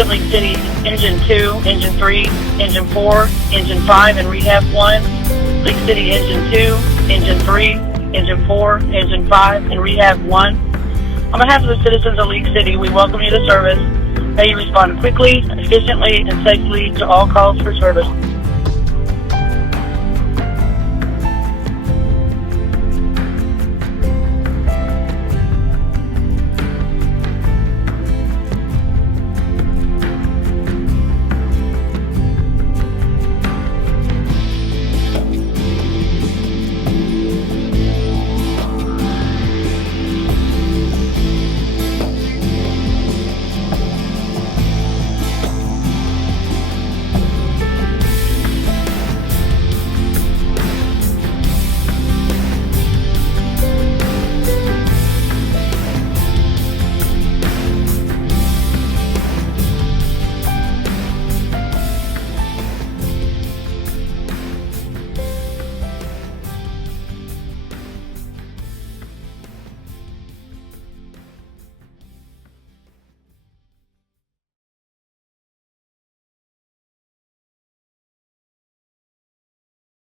Attention League City Engine 2, Engine 3, Engine 4, Engine 5, and Rehab 1. League City Engine 2, Engine 3, Engine 4, Engine 5, and Rehab 1. On behalf of the citizens of League City, we welcome you to service. May you respond quickly, efficiently, and safely to all calls for service.